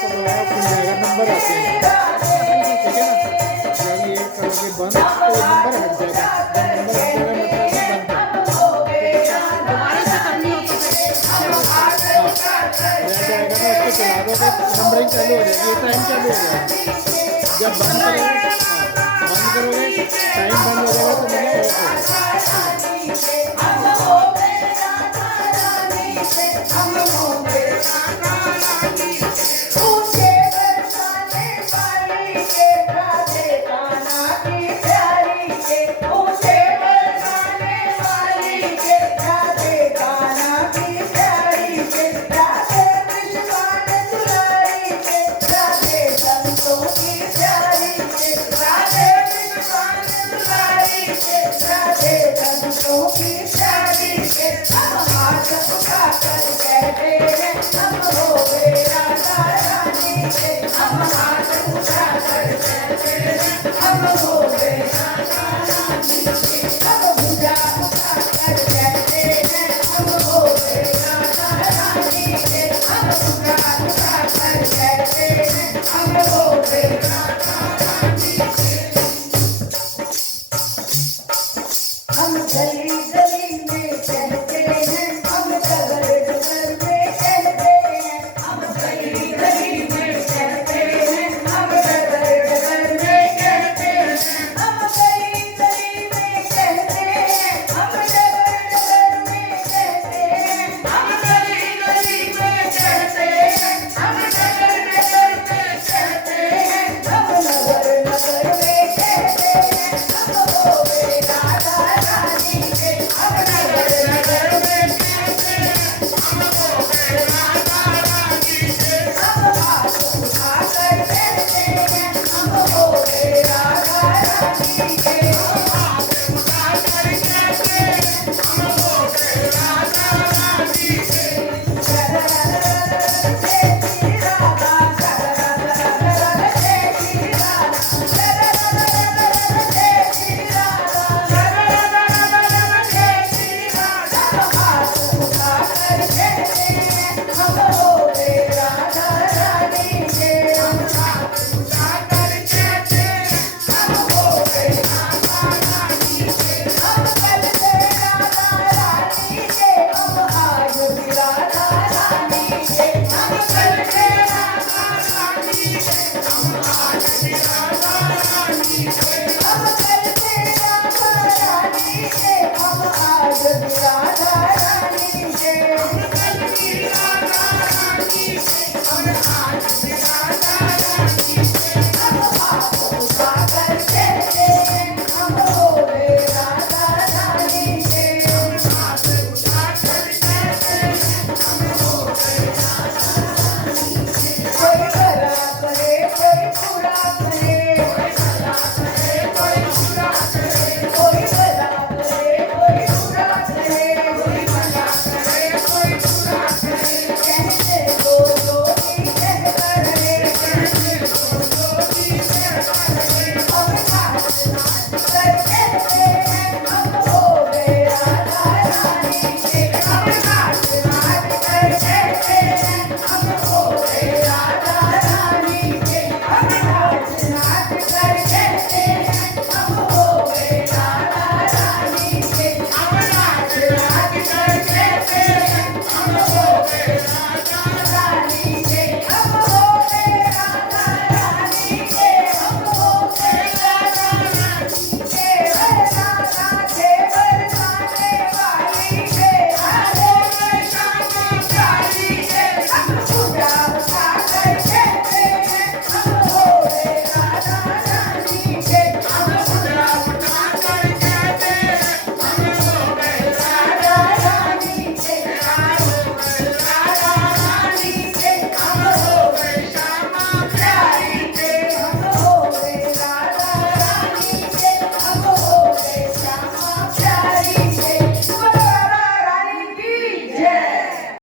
आपका दोबारा खुल जाएगा, नंबर आते हैं, ठीक है ना। जब ये करोगे बंद तो ये नंबर हट जाएगा, जब नंबर हट जाएगा मतलब कि बंद है, ठीक है। दोबारा से करनी हो तो फिर हाँ रेड आएगा ना, उसको चला दोगे नंबरिंग चालू हो जाएगी, ये टाइम चालू हो जाएगा। जब बंद करोगे, हाँ बंद करोगे टाइम बंद हो जाएगा तो मतलब ऑफ होगा, ठीक है।